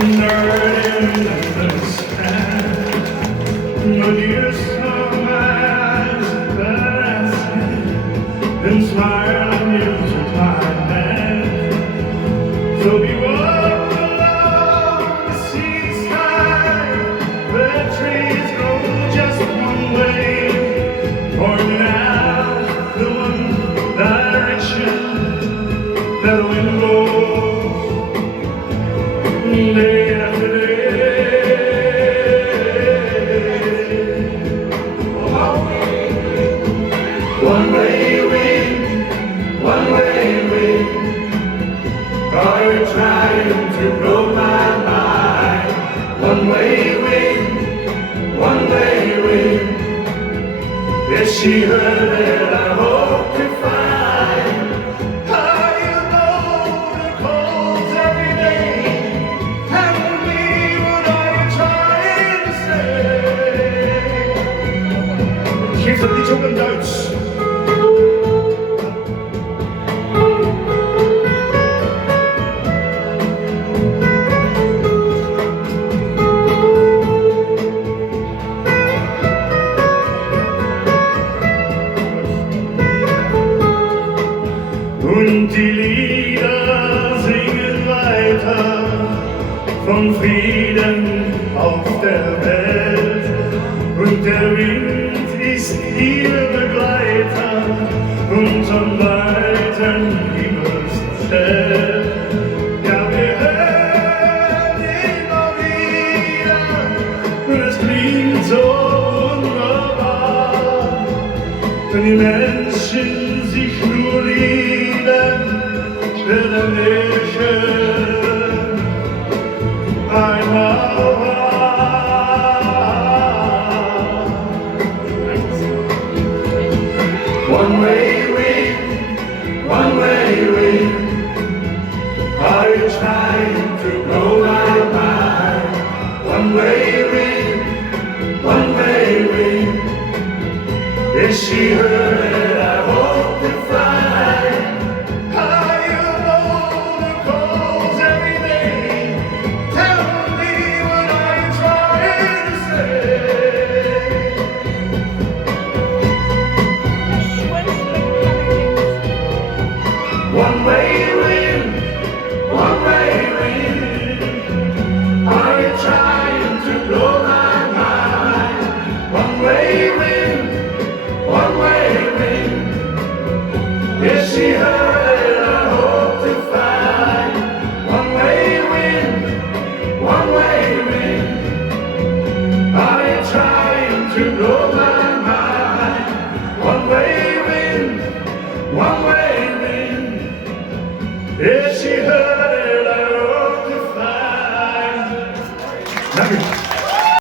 didn't understand, but you saw my eyes that I said, and smiled and you took my hand. So we walked along the seaside, where trees grow just one way, pointing out the one direction that the wind blows. Day after day, one way wind, one way wind. Are you trying to blow my mind? One way wind, one way wind. Is she heard that I hope to find? Geef dat liedje ook in Duits. Und die Lieder singen weiter vom Frieden auf der Welt. Und der Wind ist ihr Begleiter unterm weiten Himmelsfeld. Ja, wir hören immer wieder und es klingt so wunderbar, wenn die Menschen sich nur lieben, wird ein Märchen einmal wahr. One way wind, one way wind. Are you trying to blow my mind? One way wind, one way wind. Is she heard that I hope to find? Are you blow the calls every day? Tell me what are you trying to say? One way wind, one way wind. Are you trying to blow my mind? One way